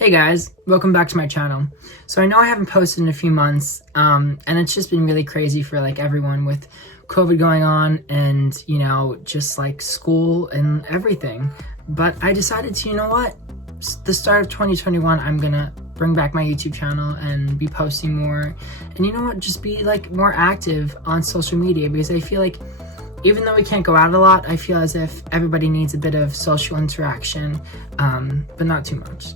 Hey guys, welcome back to my channel. So I know I haven't posted in a few months, and it's just been really crazy for like everyone with COVID going on and, just like school and everything. But I decided to, the start of 2021, I'm gonna bring back my YouTube channel and be posting more. And just be like more active on social media, because I feel like even though we can't go out a lot, I feel as if everybody needs a bit of social interaction, but not too much.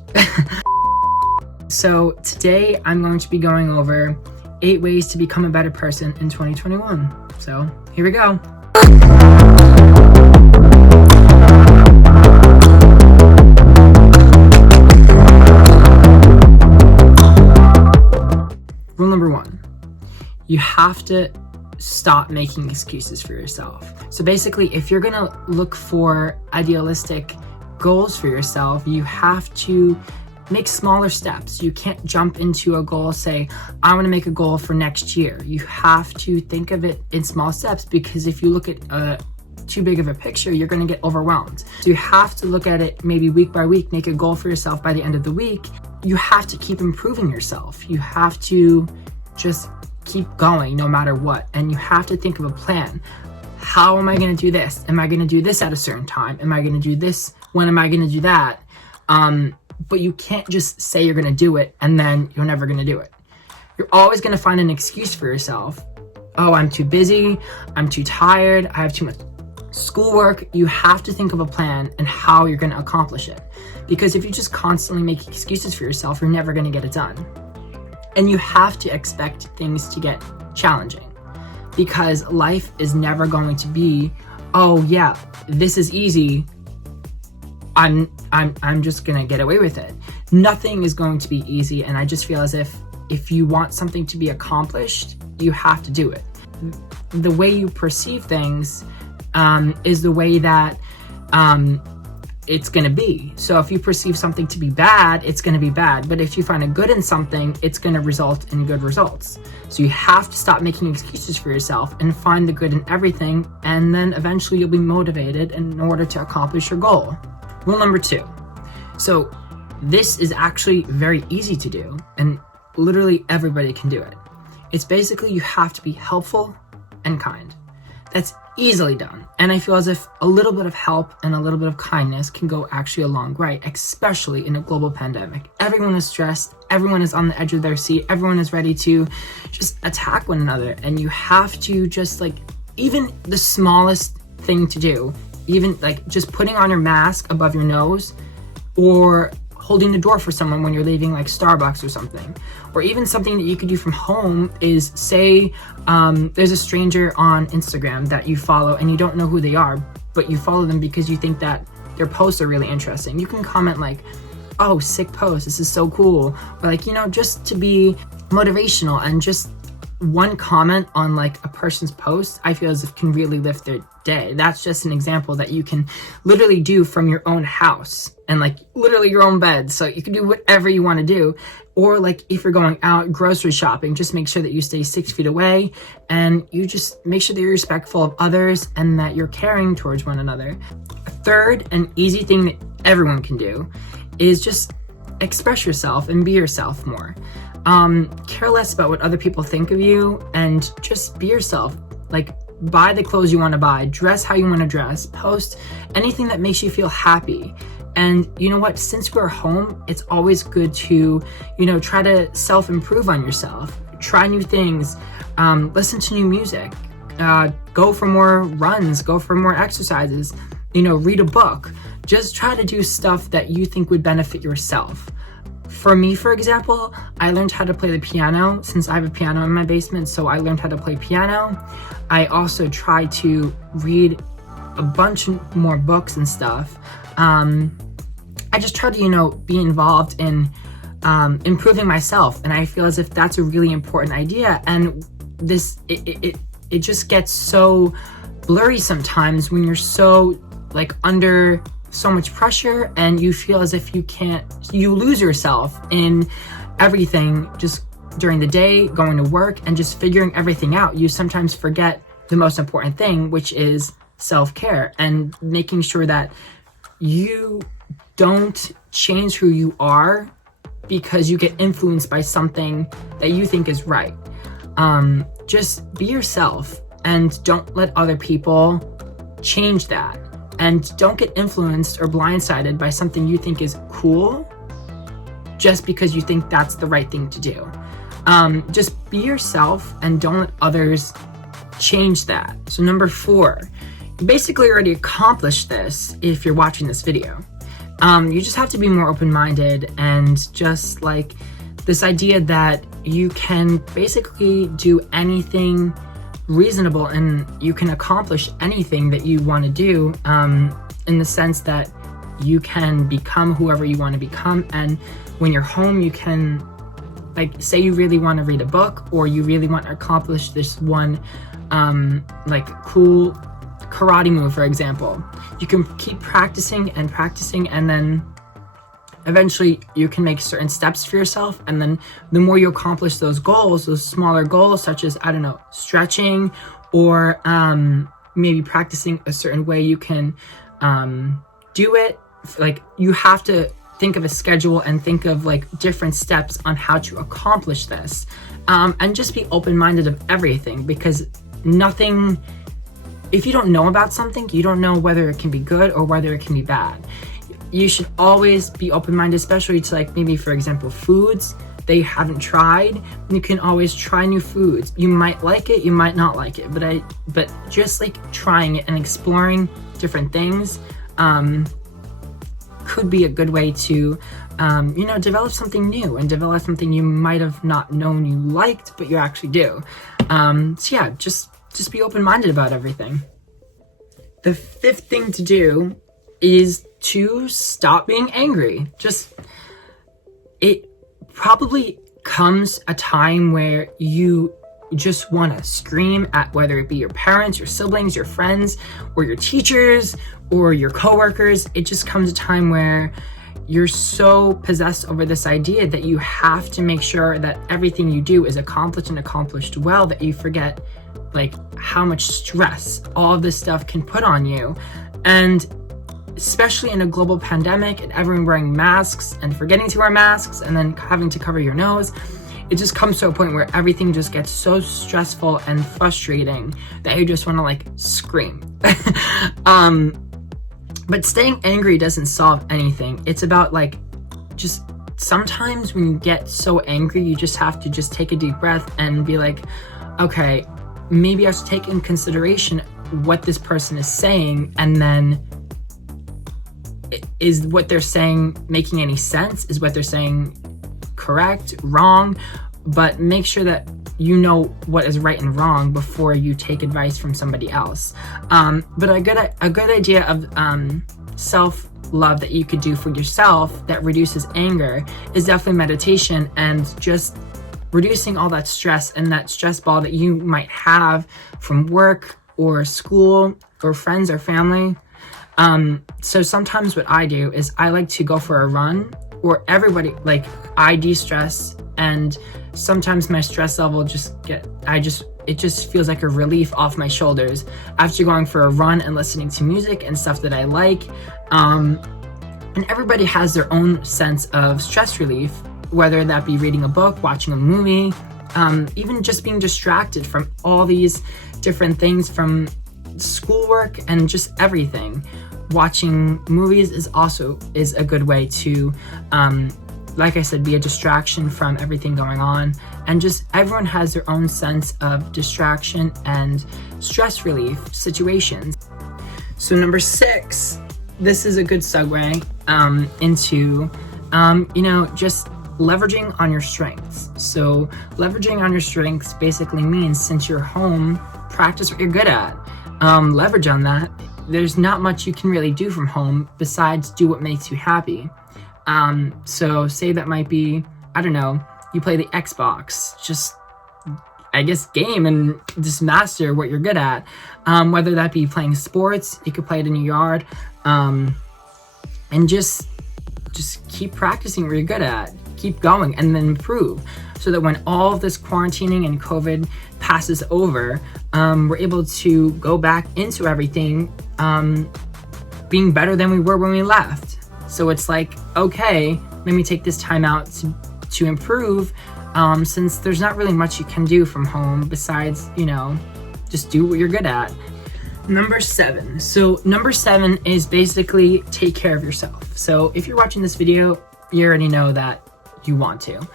So today I'm going to be going over 8 ways to become a better person in 2021. So here we go. Rule number 1, you have to stop making excuses for yourself. So basically, if you're gonna look for idealistic goals for yourself, you have to make smaller steps. You can't jump into a goal, say, I want to make a goal for next year. You have to think of it in small steps, because if you look at too big of a picture, you're going to get overwhelmed. So you have to look at it maybe week by week, make a goal for yourself by the end of the week. You have to keep improving yourself. You have to just keep going no matter what. And you have to think of a plan. How am I going to do this? Am I going to do this at a certain time? Am I going to do this? When am I going to do that? But you can't just say you're going to do it and then you're never going to do it. You're always going to find an excuse for yourself. Oh, I'm too busy. I'm too tired. I have too much schoolwork. You have to think of a plan and how you're going to accomplish it. Because if you just constantly make excuses for yourself, you're never going to get it done. And you have to expect things to get challenging, because life is never going to be, oh yeah, this is easy, I'm just gonna get away with it. Nothing is going to be easy, and I just feel as if you want something to be accomplished, you have to do it. The way you perceive things is the way that it's gonna be. So if you perceive something to be bad, it's gonna be bad. But if you find a good in something, it's gonna result in good results. So you have to stop making excuses for yourself and find the good in everything, and then eventually you'll be motivated in order to accomplish your goal. Rule number 2. So this is actually very easy to do, and literally everybody can do it. It's basically, you have to be helpful and kind. That's easily done. And I feel as if a little bit of help and a little bit of kindness can go actually a long way, especially in a global pandemic. Everyone is stressed. Everyone is on the edge of their seat. Everyone is ready to just attack one another. And you have to just even the smallest thing to do, even just putting on your mask above your nose, or holding the door for someone when you're leaving Starbucks or something. Or even something that you could do from home is, say there's a stranger on Instagram that you follow and you don't know who they are, but you follow them because you think that their posts are really interesting. You can comment oh, sick post, this is so cool. Or just to be motivational, and just one comment on a person's post, I feel as if can really lift their day. That's just an example that you can literally do from your own house and literally your own bed. So you can do whatever you want to do. Or if you're going out grocery shopping, just make sure that you stay 6 feet away, and you just make sure that you're respectful of others and that you're caring towards one another. A third and easy thing that everyone can do is just express yourself and be yourself more. Care less about what other people think of you, and just be yourself. Buy the clothes you want to buy, dress how you want to dress, post anything that makes you feel happy. And you know what, since we're home, it's always good to, try to self-improve on yourself, try new things, listen to new music, go for more runs, go for more exercises, read a book. Just try to do stuff that you think would benefit yourself. For me, for example, I learned how to play the piano since I have a piano in my basement, so I learned how to play piano. I also try to read a bunch more books and stuff. I just try to, be involved in improving myself, and I feel as if that's a really important idea. And it just gets so blurry sometimes when you're so under so much pressure, and you feel as if you lose yourself in everything just during the day, going to work and just figuring everything out. You sometimes forget the most important thing, which is self-care, and making sure that you don't change who you are because you get influenced by something that you think is right. Just be yourself and don't let other people change that. And don't get influenced or blindsided by something you think is cool just because you think that's the right thing to do. Just be yourself and don't let others change that. So number 4, you basically already accomplished this if you're watching this video. You just have to be more open-minded, and just like this idea that you can basically do anything reasonable and you can accomplish anything that you want to do, in the sense that you can become whoever you want to become. And when you're home, you can, like, say you really want to read a book, or you really want to accomplish this one like cool karate move, for example. You can keep practicing and practicing, and then eventually you can make certain steps for yourself. And then the more you accomplish those goals, those smaller goals, such as, I don't know, stretching, or maybe practicing a certain way you can do it. Like, you have to think of a schedule and think of like different steps on how to accomplish this, and just be open-minded of everything, because nothing, if you don't know about something, you don't know whether it can be good or whether it can be bad. You should always be open-minded, especially to, like, maybe, for example, foods they haven't tried. You can always try new foods. You might like it, you might not like it, but just like trying it and exploring different things could be a good way to develop something new and develop something you might have not known you liked, but you actually do. So yeah, just be open-minded about everything. The 5th thing to do is to stop being angry. It probably comes a time where you just want to scream at, whether it be your parents, your siblings, your friends, or your teachers, or your coworkers. It just comes a time where you're so possessed over this idea that you have to make sure that everything you do is accomplished and accomplished well, that you forget like how much stress all of this stuff can put on you. And especially in a global pandemic and everyone wearing masks and forgetting to wear masks and then having to cover your nose, it just comes to a point where everything just gets so stressful and frustrating that you just want to like scream. But staying angry doesn't solve anything. It's about like, just sometimes when you get so angry, you just have to just take a deep breath and be like, okay, maybe I should take in consideration what this person is saying, and then is what they're saying making any sense? Is what they're saying correct, wrong? But make sure that you know what is right and wrong before you take advice from somebody else. But a good idea of self-love that you could do for yourself that reduces anger is definitely meditation, and just reducing all that stress and that stress ball that you might have from work or school or friends or family. So sometimes what I do is I like to go for a run, or everybody, like, I de-stress, and sometimes my stress level it just feels like a relief off my shoulders after going for a run and listening to music and stuff that I like. And everybody has their own sense of stress relief, whether that be reading a book, watching a movie, even just being distracted from all these different things, from schoolwork and just everything. Watching movies is a good way to, like I said, be a distraction from everything going on. And just everyone has their own sense of distraction and stress relief situations. So number 6, this is a good segue into, just leveraging on your strengths. So leveraging on your strengths basically means, since you're home, practice what you're good at. Leverage on that. There's not much you can really do from home besides do what makes you happy. So say that might be, I don't know, you play the Xbox, just, I guess, game and just master what you're good at. Whether that be playing sports, you could play it in your yard, and just keep practicing what you're good at. Keep going and then improve, so that when all of this quarantining and COVID passes over, we're able to go back into everything being better than we were when we left. So it's like, okay, let me take this time out to improve, since there's not really much you can do from home besides, just do what you're good at. Number 7. So number 7 is basically take care of yourself. So if you're watching this video, you already know that you want to.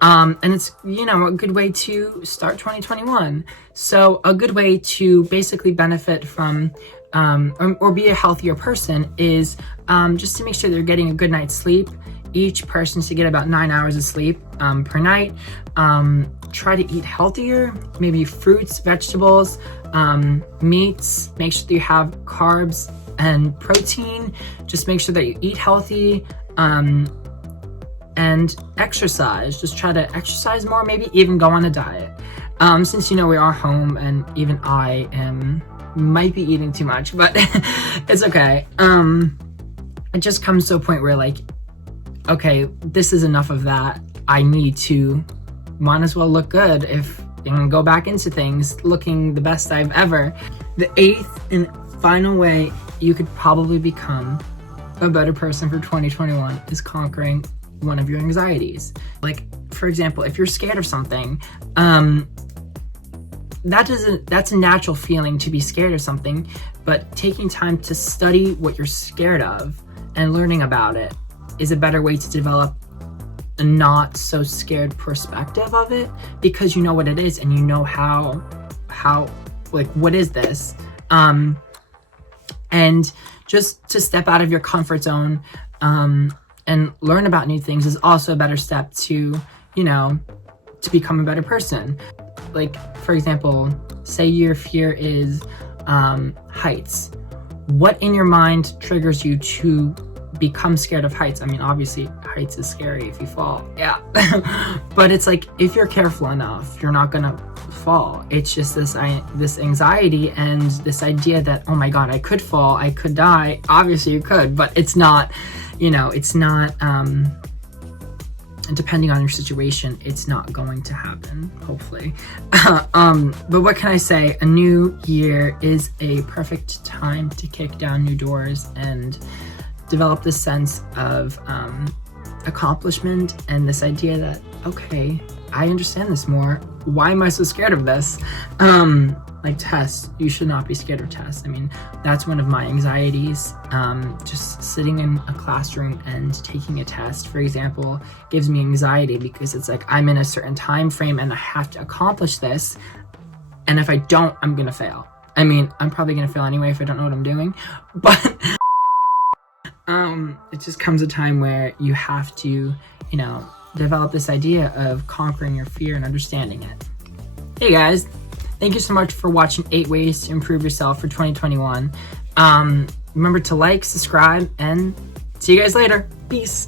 And it's, a good way to start 2021. So a good way to basically benefit from, or be a healthier person is, just to make sure they're getting a good night's sleep. Each person should get about 9 hours of sleep, per night. Try to eat healthier, maybe fruits, vegetables, meats. Make sure that you have carbs and protein. Just make sure that you eat healthy, and exercise. Just try to exercise more, maybe even go on a diet. Since we are home, and even I might be eating too much, but it's okay. It just comes to a point where okay, this is enough of that. I might as well look good if I'm gonna go back into things looking the best I've ever. The 8th and final way you could probably become a better person for 2021 is conquering one of your anxieties. For example, if you're scared of something, that's a natural feeling to be scared of something, but taking time to study what you're scared of and learning about it is a better way to develop a not so scared perspective of it, because you know what it is and you know how what is this, and just to step out of your comfort zone and learn about new things is also a better step to to become a better person. For example, say your fear is heights. What in your mind triggers you to become scared of heights? I mean, obviously heights is scary if you fall, yeah. But it's if you're careful enough, you're not gonna fall. It's just this anxiety and this idea that, oh my god, I could fall, I could die. Obviously you could, but it's not, it's not, depending on your situation, it's not going to happen, hopefully. But what can I say? A new year is a perfect time to kick down new doors and develop this sense of accomplishment and this idea that, okay, I understand this more. Why am I so scared of this? Tests, you should not be scared of tests. I mean, that's one of my anxieties. Just sitting in a classroom and taking a test, for example, gives me anxiety because it's I'm in a certain time frame and I have to accomplish this. And if I don't, I'm gonna fail. I mean, I'm probably gonna fail anyway if I don't know what I'm doing, but it just comes a time where you have to, develop this idea of conquering your fear and understanding it. Hey guys, thank you so much for watching 8 ways to improve yourself for 2021. Remember to like, subscribe, and see you guys later. Peace.